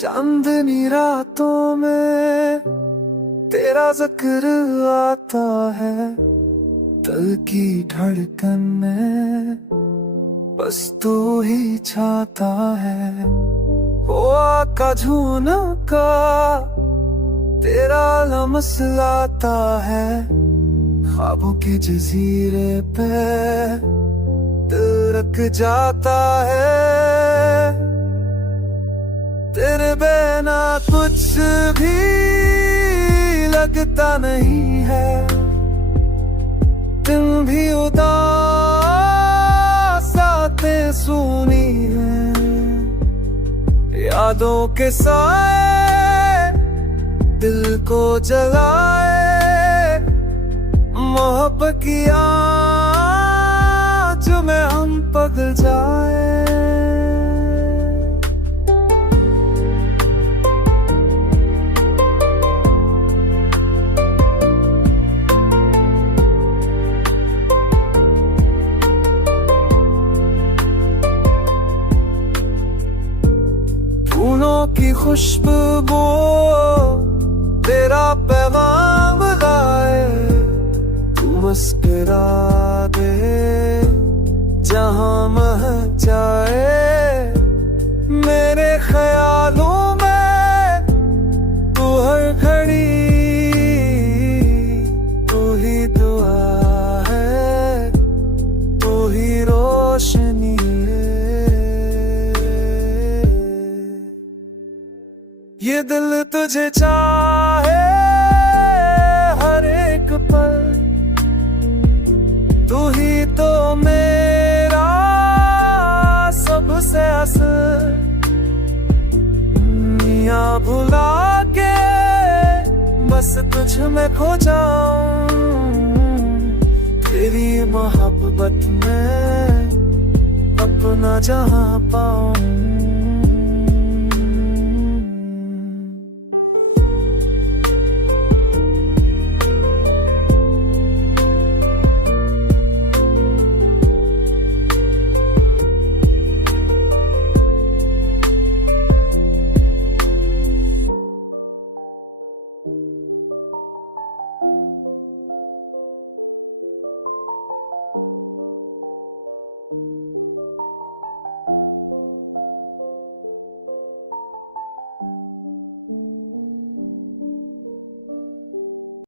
चांदनी रातों में तेरा जिक्र आता है, दिल की धड़कन में बस तू ही छाता है। हुआ का झुनका तेरा लम्स लाता है, ख्वाबों के जजीरे पे दिल रख जाता है। तेरे बिना कुछ भी लगता नहीं है, दिन भी उदास रातें सूनी है। यादों के साए दिल को जलाए, मोहब्बत की आँच में हम पिघल जाए। फूलों की खुशबू तेरा पैगाम लाए, तू मुस्कुरा दे जहां मह जाए। मेरे ख्यालों में तू हर घड़ी, तू ही दुआ है, तू ही रोशनी है। ये दिल तुझे चाहे हर एक पल, तू ही तो मेरा सबसे असल। दुनिया भुला के बस तुझ में खो जाऊं, तेरी मोहब्बत में अपना जहां पाऊं।